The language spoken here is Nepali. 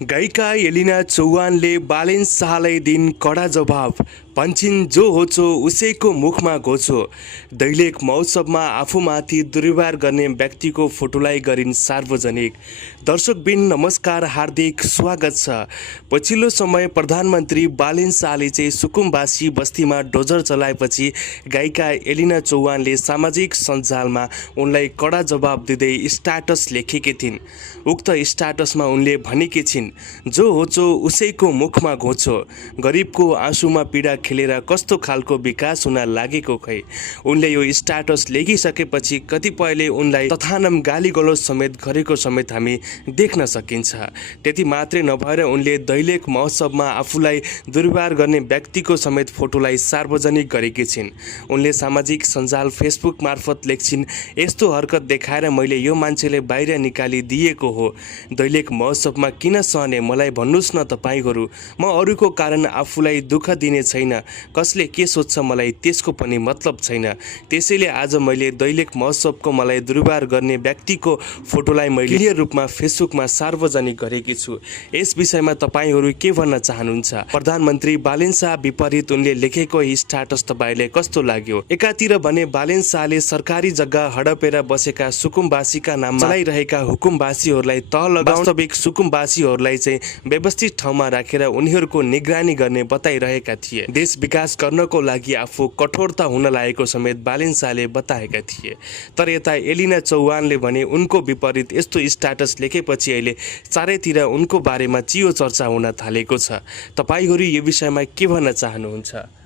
गायिका एलिना चौहानले बालेन शाहलाई दिन कडा जवाब। भन्छिन् जो होचो उसैको मुखमा घोचो। दैलेख महोत्सवमा आफूमाथि दुर्व्यवहार गर्ने व्यक्तिको फोटोलाई गरिन् सार्वजनिक। दर्शकबिन नमस्कार, हार्दिक स्वागत छ। पछिल्लो समय प्रधानमन्त्री बालेन शाहले चाहिँ सुकुम्बासी बस्तीमा डोजर चलाएपछि गायिका एलिना चौहानले सामाजिक सञ्जालमा उनलाई कडा जवाब दिँदै स्ट्याटस लेखेकी थिइन्। उक्त स्ट्याटसमा उनले भनेकी छिन्, जो होचो उसैको मुखमा घोचो। गरिबको आँसुमा पीडा खेलेर कस्तो खालको विकास हुन लागेको खै। उनले यो स्ट्याटस लेखिसकेपछि कतिपयले उनलाई तथानम गाली गलौज समेत गरेको समेत हामी देख्न सकिन्छ। त्यति मात्रै नभएर उनले दैलेख महोत्सवमा आफूलाई दुर्व्यवहार गर्ने व्यक्तिको समेत फोटोलाई सार्वजनिक गरेकी छिन्। उनले सामाजिक सञ्जाल फेसबुक मार्फत लेख्छिन्, यस्तो हरकत देखाएर मैले यो मान्छेले बाहिर निकालिदिएको हो। दैलेख महोत्सवमा किन सहने मलाई भन्नुस् न तपाईहरू। म अरूको कारण आफूलाई दुःख दिने छैन। कसले के सोच्छ मलाई त्यसको पनि मतलब छैन। त्यसैले आज मैले दैलेख महोत्सवको मलाई दुर्व्यवहार गर्ने व्यक्तिको फोटोलाई मैले क्लियर रूपमा फेसबुकमा सार्वजनिक गरेकी छु। यस विषयमा तपाईहरू के भन्न चाहनुहुन्छ? प्रधानमन्त्री बालेन शाह विपरीत उनले लेखेको स्ट्याटस तपाईलाई कस्तो लाग्यो? एकातिर भने बालेन शाहले सरकारी जग्गा हडपेर बसेका सुकुम्बासीका नाममा चलाइरहेका हुकुमबासीहरूलाई तह लगाउन वास्तविक सुकुम्बासीहरूलाई चाहिँ व्यवस्थित ठाउँमा राखेर उनीहरूको निगरानी गर्ने बताइरहेका थिए। देश विकास गर्नको लागि आफू कठोरता हुन लागेको समेत बालेन शाहले बताएका थिए। तर यता एलिना चौहानले भने उनको विपरीत यस्तो स्ट्याटस लेखेपछि अहिले चारैतिर उनको बारेमा चियो चर्चा हुन थालेको छ। तपाईहरू यो विषयमा के भन्न चाहनुहुन्छ?